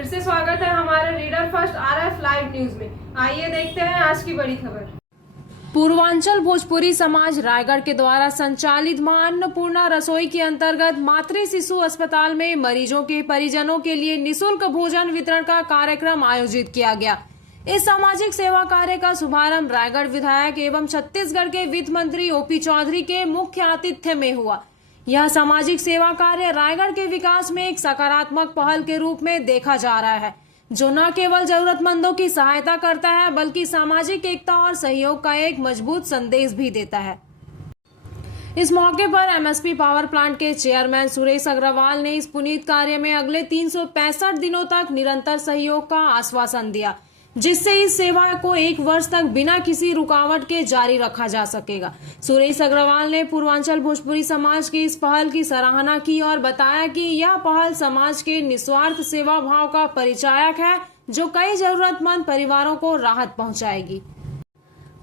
फिर से स्वागत है हमारे reader first RF live news में। आइए देखते हैं आज की बड़ी खबर। पूर्वांचल भोजपुरी समाज रायगढ़ के द्वारा संचालित मां अन्नपूर्णा रसोई के अंतर्गत मातृ शिशु अस्पताल में मरीजों के परिजनों के लिए निःशुल्क भोजन वितरण का कार्यक्रम आयोजित किया गया। इस सामाजिक सेवा कार्य का शुभारंभ रायगढ़ विधायक एवं छत्तीसगढ़ के वित्त मंत्री OP चौधरी के मुख्य आतिथ्य में हुआ। यह सामाजिक सेवा कार्य रायगढ़ के विकास में एक सकारात्मक पहल के रूप में देखा जा रहा है, जो न केवल जरूरतमंदों की सहायता करता है बल्कि सामाजिक एकता और सहयोग का एक मजबूत संदेश भी देता है। इस मौके पर MSP पावर प्लांट के चेयरमैन सुरेश अग्रवाल ने इस पुनीत कार्य में अगले 365 दिनों तक निरंतर सहयोग का आश्वासन दिया, जिससे इस सेवा को 1 वर्ष तक बिना किसी रुकावट के जारी रखा जा सकेगा। सुरेश अग्रवाल ने पूर्वांचल भोजपुरी समाज की इस पहल की सराहना की और बताया कि यह पहल समाज के निस्वार्थ सेवा भाव का परिचायक है, जो कई जरूरतमंद परिवारों को राहत पहुंचाएगी।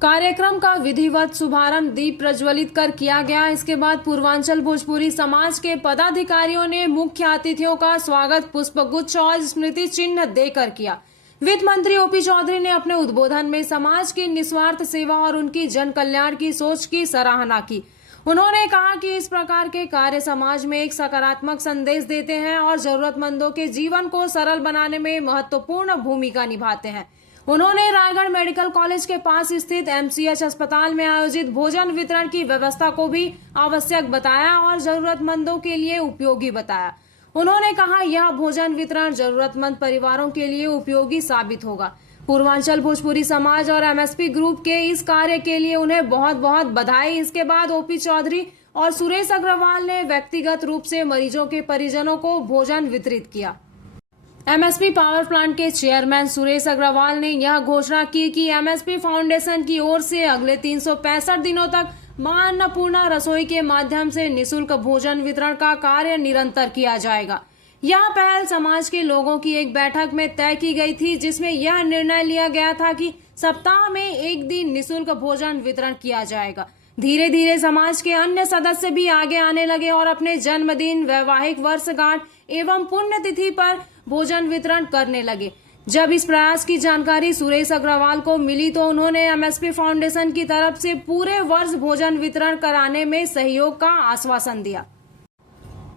कार्यक्रम का विधिवत शुभारंभ दीप प्रज्वलित कर किया गया। इसके बाद पूर्वांचल भोजपुरी समाज के पदाधिकारियों ने मुख्य अतिथियों का स्वागत पुष्पगुच्छ और स्मृति चिन्ह देकर किया। वित्त मंत्री OP चौधरी ने अपने उद्बोधन में समाज की निस्वार्थ सेवा और उनकी जन कल्याण की सोच की सराहना की। उन्होंने कहा कि इस प्रकार के कार्य समाज में एक सकारात्मक संदेश देते हैं और जरूरतमंदों के जीवन को सरल बनाने में महत्वपूर्ण भूमिका निभाते हैं। उन्होंने रायगढ़ मेडिकल कॉलेज के पास स्थित MCH अस्पताल में आयोजित भोजन वितरण की व्यवस्था को भी आवश्यक बताया और जरूरतमंदों के लिए उपयोगी बताया। उन्होंने कहा यह भोजन वितरण जरूरतमंद परिवारों के लिए उपयोगी साबित होगा। पूर्वांचल भोजपुरी समाज और MSP ग्रुप के इस कार्य के लिए उन्हें बहुत बहुत बधाई। इसके बाद OP चौधरी और सुरेश अग्रवाल ने व्यक्तिगत रूप से मरीजों के परिजनों को भोजन वितरित किया। MSP पावर प्लांट के चेयरमैन सुरेश अग्रवाल ने यह घोषणा की कि MSP फाउंडेशन की ओर से अगले 365 दिनों तक मां अन्नपूर्णा रसोई के माध्यम से निःशुल्क भोजन वितरण का कार्य निरंतर किया जाएगा। यह पहल समाज के लोगों की एक बैठक में तय की गई थी, जिसमें यह निर्णय लिया गया था कि सप्ताह में 1 दिन निःशुल्क भोजन वितरण किया जाएगा। धीरे धीरे समाज के अन्य सदस्य भी आगे आने लगे और अपने जन्मदिन, वैवाहिक वर्षगांठ एवं पुण्यतिथि पर भोजन वितरण करने लगे। जब इस प्रयास की जानकारी सुरेश अग्रवाल को मिली तो उन्होंने MSP फाउंडेशन की तरफ से पूरे वर्ष भोजन वितरण कराने में सहयोग का आश्वासन दिया।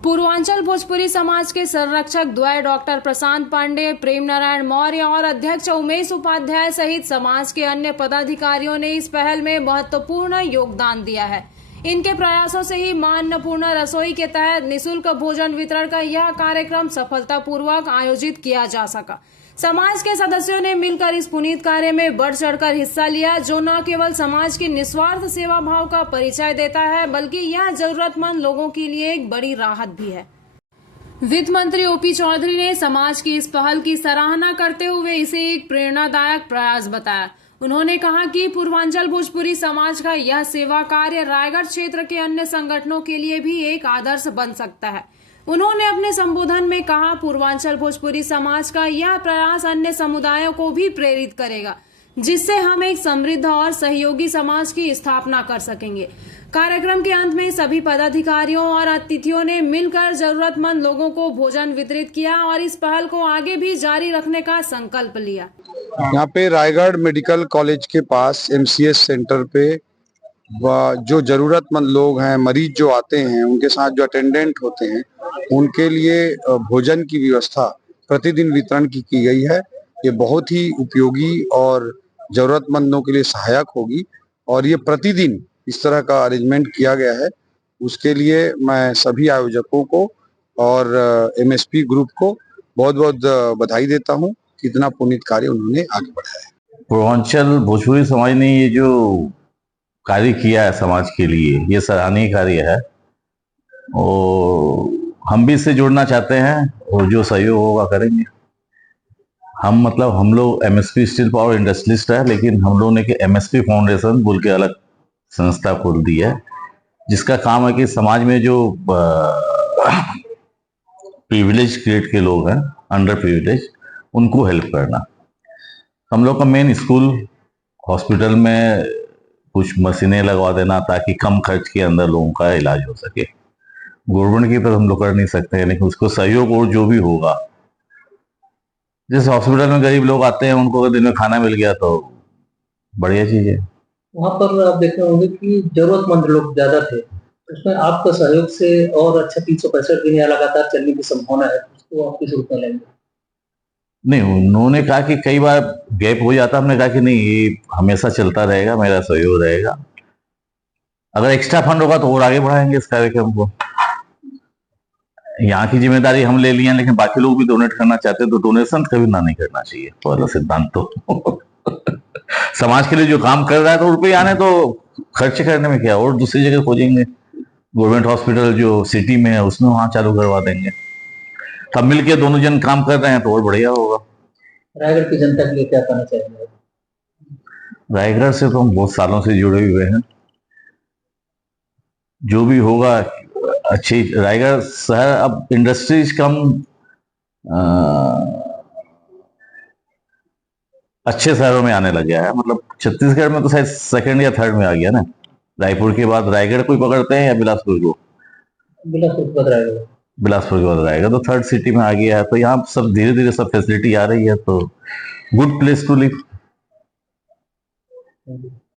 पूर्वांचल भोजपुरी समाज के संरक्षक द्वय डॉक्टर प्रशांत पांडे, प्रेम नारायण मौर्य और अध्यक्ष उमेश उपाध्याय सहित समाज के अन्य पदाधिकारियों ने इस पहल में महत्वपूर्ण योगदान दिया है। इनके प्रयासों से ही मां अन्नपूर्णा रसोई के तहत निःशुल्क भोजन वितरण का यह कार्यक्रम सफलतापूर्वक आयोजित किया जा सका। समाज के सदस्यों ने मिलकर इस पुनीत कार्य में बढ़ चढ़कर हिस्सा लिया, जो न केवल समाज की निस्वार्थ सेवा भाव का परिचय देता है बल्कि यह जरूरतमंद लोगों के लिए एक बड़ी राहत भी है। वित्त मंत्री OP चौधरी ने समाज की इस पहल की सराहना करते हुए इसे एक प्रेरणादायक प्रयास बताया। उन्होंने कहा कि पूर्वांचल भोजपुरी समाज का यह सेवा कार्य रायगढ़ क्षेत्र के अन्य संगठनों के लिए भी एक आदर्श बन सकता है। उन्होंने अपने संबोधन में कहा, पूर्वांचल भोजपुरी समाज का यह प्रयास अन्य समुदायों को भी प्रेरित करेगा, जिससे हम एक समृद्ध और सहयोगी समाज की स्थापना कर सकेंगे। कार्यक्रम के अंत में सभी पदाधिकारियों और अतिथियों ने मिलकर जरूरतमंद लोगों को भोजन वितरित किया और इस पहल को आगे भी जारी रखने का संकल्प लिया। यहाँ पे रायगढ़ मेडिकल कॉलेज के पास MCH सेंटर पे जो जरूरतमंद लोग हैं, मरीज जो आते हैं, उनके साथ जो अटेंडेंट होते हैं, उनके लिए भोजन की व्यवस्था प्रतिदिन वितरण की गई है। ये बहुत ही उपयोगी और जरूरतमंदों के लिए सहायक होगी और ये प्रतिदिन इस तरह का अरेंजमेंट किया गया है। उसके लिए मैं सभी आयोजकों को और MSP ग्रुप को बहुत बहुत बधाई देता हूँ कि इतना पुनीत कार्य उन्होंने आगे बढ़ाया है। पूर्वांचल भोजपुरी समाज ने ये जो कार्य किया है समाज के लिए, ये सराहनीय कार्य है और हम भी इससे जुड़ना चाहते हैं और जो सहयोग होगा करेंगे। हम लोग MSP स्टील पावर इंडस्ट्रियलिस्ट है, लेकिन हम लोगों ने MSP फाउंडेशन बोल के अलग संस्था खोल दी है, जिसका काम है कि समाज में जो प्रिविलेज क्रिएट के लोग हैं, अंडर प्रिविलेज, उनको हेल्प करना। हम लोग का मेन स्कूल, हॉस्पिटल में कुछ मशीनें लगवा देना ताकि कम खर्च के अंदर लोगों का इलाज हो सके। गवर्नमेंट की तरफ हम लोग कर नहीं सकते हैं, लेकिन उसको सहयोग और जो भी होगा जैसे हॉस्पिटल में गरीब लोग आते हैं, उनको अगर दिन में खाना मिल गया तो बढ़िया चीज है। वहाँ पर आप देख रहे होंगे कि जरूरतमंद लोग ज्यादा थे, उसमें आपका सहयोग से और अच्छा 365 दिन या लगातार चलने की संभावना है, उसको आप किस रूप में लेंगे? नहीं, उन्होंने कहा कि कई बार गैप हो जाता, हमने कहा कि नहीं, ये हमेशा चलता रहेगा, मेरा सहयोग रहेगा। अगर एक्स्ट्रा फंड होगा तो और आगे बढ़ाएंगे इस कार्यक्रम को। यहाँ की जिम्मेदारी हम ले लिए हैं, लेकिन बाकी लोग भी डोनेट करना चाहते हैं तो डोनेशन कभी ना नहीं करना चाहिए, पहला सिद्धांत तो समाज के लिए जो काम कर रहा है तो रुपये आने तो खर्च करने में क्या, और दूसरी जगह खोजेंगे। गवर्नमेंट हॉस्पिटल जो सिटी में है उसमें वहां चालू करवा देंगे। तब मिलके दोनों जन काम कर रहे हैं तो और बढ़िया होगा। रायगढ़ की जनता के लिए क्या कहना चाहिए? रायगढ़ से तो हम बहुत सालों से जुड़े हुए हैं, जो भी होगा अच्छी। रायगढ़ शहर अब इंडस्ट्रीज कम, अच्छे शहरों में आने लग गया है। मतलब छत्तीसगढ़ में तो शायद सेकंड या थर्ड में आ गया ना। रायपुर के बाद रायगढ़ कोई पकड़ते हैं या बिलासपुर को? बिलासपुर के बाद रायगढ़। बिलासपुर के बाद रायगढ़ तो थर्ड सिटी में आ गया है। तो यहाँ सब धीरे धीरे सब फैसिलिटी आ रही है, तो गुड प्लेस टू लिव।